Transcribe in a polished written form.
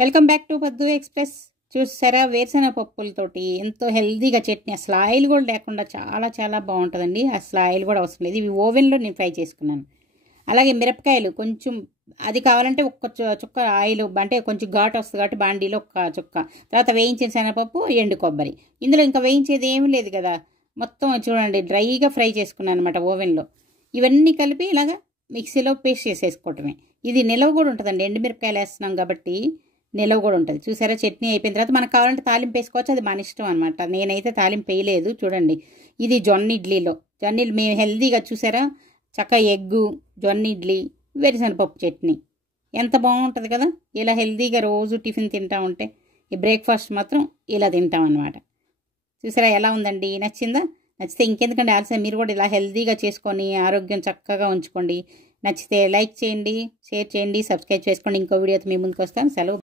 Welcome back to పద్దు express. చూసారా, వేరుశెనగ పప్పులతోటి ఎంతో హెల్తీగా చట్నీ, అసలు ఆయిల్ కూడా లేకుండా చాలా చాలా బాగుంటుందండి. అసలు ఆయిల్ కూడా అవసరం లేదు. ఇవి ఓవెన్లో నేను ఫ్రై చేసుకున్నాను. అలాగే మిరపకాయలు కొంచెం, అది కావాలంటే ఒక్క చుక్క ఆయిల్, అంటే కొంచెం ఘాటు వస్తుంది కాబట్టి బాండీలో ఒక్క చుక్క. తర్వాత వేయించిన శనగపప్పు, ఎండు కొబ్బరి. ఇందులో ఇంకా వేయించేది ఏమీ లేదు కదా, మొత్తం చూడండి డ్రైగా ఫ్రై చేసుకున్నాను అనమాట ఓవెన్లో. ఇవన్నీ కలిపి ఇలాగా మిక్సీలో పేస్ట్ చేసేసుకోవటమే. ఇది నిలవ కూడా ఉంటుందండి, ఎండుమిరపకాయలు వేస్తున్నాం కాబట్టి నిలవ కూడా ఉంటుంది. చూసారా, చట్నీ అయిపోయిన తర్వాత మనకు కావాలంటే తాలింపు వేసుకోవచ్చు, అది మన ఇష్టం అనమాట. నేనైతే తాలింపు వేయలేదు. చూడండి, ఇది జొన్న ఇడ్లీలో, జొన్నలు మేము హెల్తీగా చూసారా, చక్కగా ఎగ్గు, జొన్న ఇడ్లీ, వేరుశనగపప్పు చట్నీ ఎంత బాగుంటుంది కదా. ఇలా హెల్తీగా రోజు టిఫిన్ తింటా ఉంటే, ఈ బ్రేక్ఫాస్ట్ మాత్రం ఇలా తింటాం అనమాట. చూసారా ఎలా ఉందండి, నచ్చిందా? నచ్చితే ఇంకెందుకంటే ఆలస్యం, మీరు కూడా ఇలా హెల్తీగా చేసుకొని ఆరోగ్యం చక్కగా ఉంచుకోండి. నచ్చితే లైక్ చేయండి, షేర్ చేయండి, సబ్స్క్రైబ్ చేసుకోండి. ఇంకో వీడియోతో మీ ముందుకు వస్తాను. సెలవు.